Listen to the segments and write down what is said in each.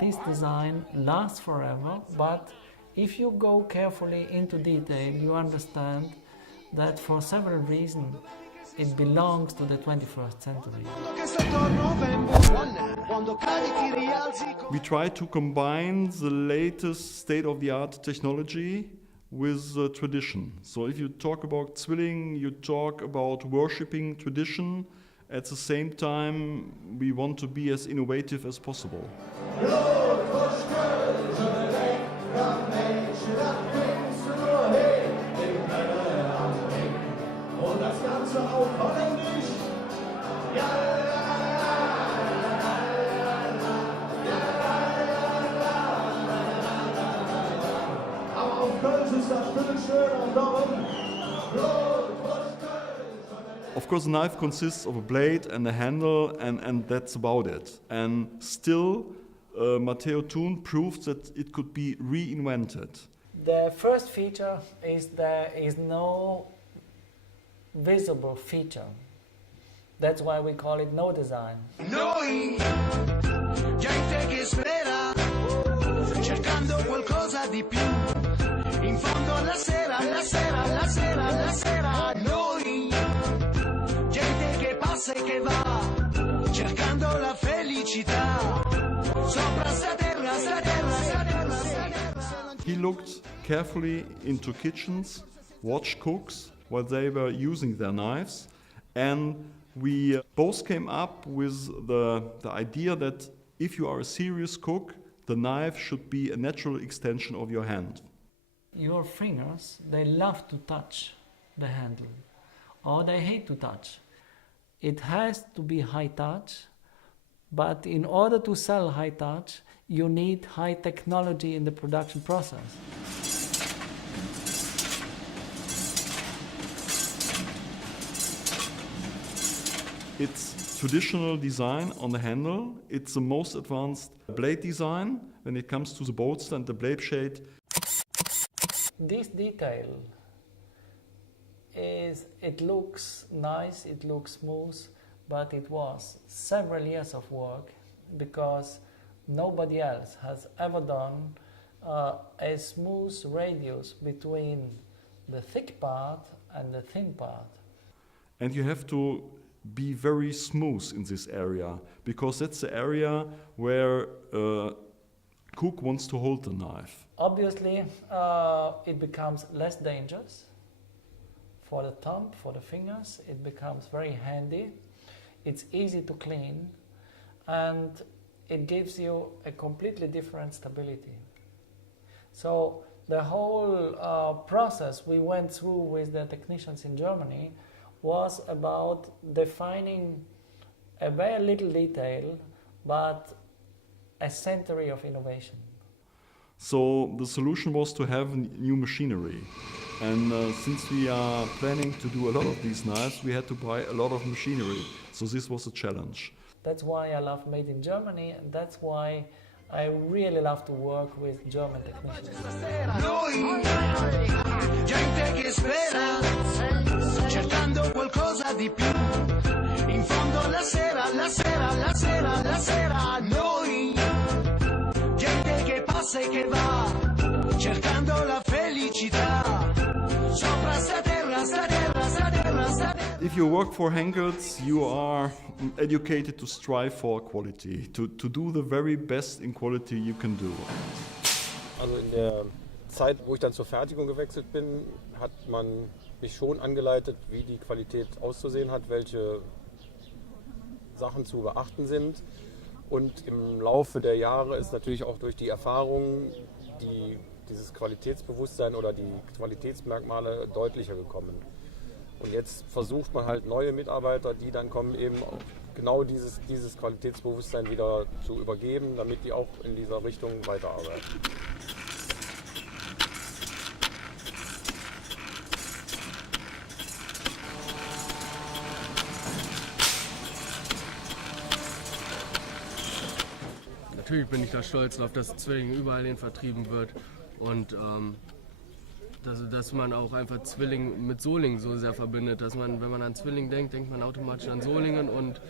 this design lasts forever, but if you go carefully into detail, you understand that for several reasons it belongs to the 21st century. We try to combine the latest state-of-the-art technology with tradition. So if you talk about Zwilling, you talk about worshipping tradition. At the same time, we want to be as innovative as possible. Of course, a knife consists of a blade and a handle, and that's about it. And still, Matteo Thun proved that it could be reinvented. The first feature is there is no visible feature. That's why we call it no design. Noi, gente che spera, cercando qualcosa di più. In fondo alla sera, la sera, la sera, la sera. Noi, gente che passa e che va, cercando la felicità. Sopra sta terra, sta terra, sta terra, sta terra. He looked carefully into kitchens, watched cooks while they were using their knives, and we both came up with the idea that if you are a serious cook, the knife should be a natural extension of your hand. Your fingers, they love to touch the handle, or they hate to touch. It has to be high touch, but in order to sell high touch, you need high technology in the production process. It's traditional design on the handle. It's the most advanced blade design when it comes to the bolster and the blade shade. This detail it looks nice, it looks smooth, but it was several years of work because nobody else has ever done a smooth radius between the thick part and the thin part. And you have to be very smooth in this area because that's the area where cook wants to hold the knife. Obviously, it becomes less dangerous for the thumb, for the fingers. It becomes very handy. It's easy to clean, and it gives you a completely different stability. So the whole process we went through with the technicians in Germany was about defining a very little detail, but a century of innovation. So the solution was to have new machinery. And since we are planning to do a lot of these knives, we had to buy a lot of machinery. So this was a challenge. That's why I love Made in Germany, and that's why I really love to work with German technicians. Noi, gente che spera, cercando qualcosa di più. In fondo alla sera, la sera, la sera, la sera. Noi, gente che passa e che va, cercando la felicità. Sopra sta terra, sta terra, sta terra, sta terra. If you work for Henkel's, you are educated to strive for quality, to do the very best in quality you can do. Also in der Zeit, wo ich dann zur Fertigung gewechselt bin, hat man mich schon angeleitet, wie die Qualität auszusehen hat, welche Sachen zu beachten sind. Und im Laufe der Jahre ist natürlich auch durch die Erfahrung dieses Qualitätsbewusstsein oder die Qualitätsmerkmale deutlicher gekommen. Und jetzt versucht man halt neue Mitarbeiter, die dann kommen, eben auch genau dieses Qualitätsbewusstsein wieder zu übergeben, damit die auch in dieser Richtung weiterarbeiten. Natürlich bin ich da stolz drauf, dass Zwilling überall hin vertrieben wird und dass man auch einfach Zwilling mit Solingen so sehr verbindet, dass man, wenn man an Zwilling denkt, denkt man automatisch an Solingen und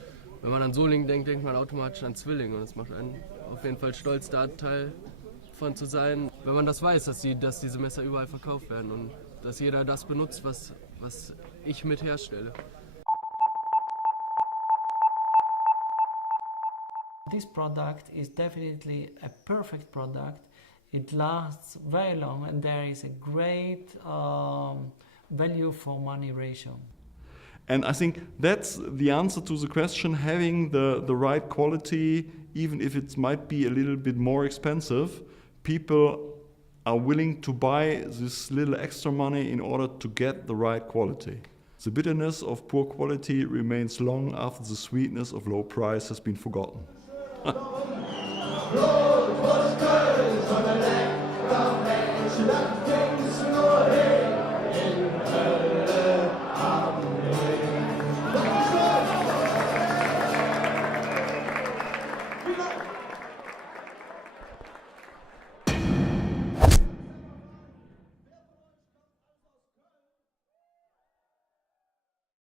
wenn man an Solingen denkt, denkt man automatisch an Zwilling und das macht einen auf jeden Fall stolz, da Teil von zu sein, wenn man das weiß, dass diese Messer überall verkauft werden und dass jeder das benutzt, was ich mit herstelle. This product is definitely a perfect product. It lasts very long and there is a great value for money ratio. And I think that's the answer to the question, having the right quality, even if it might be a little bit more expensive, people are willing to buy this little extra money in order to get the right quality. The bitterness of poor quality remains long after the sweetness of low price has been forgotten.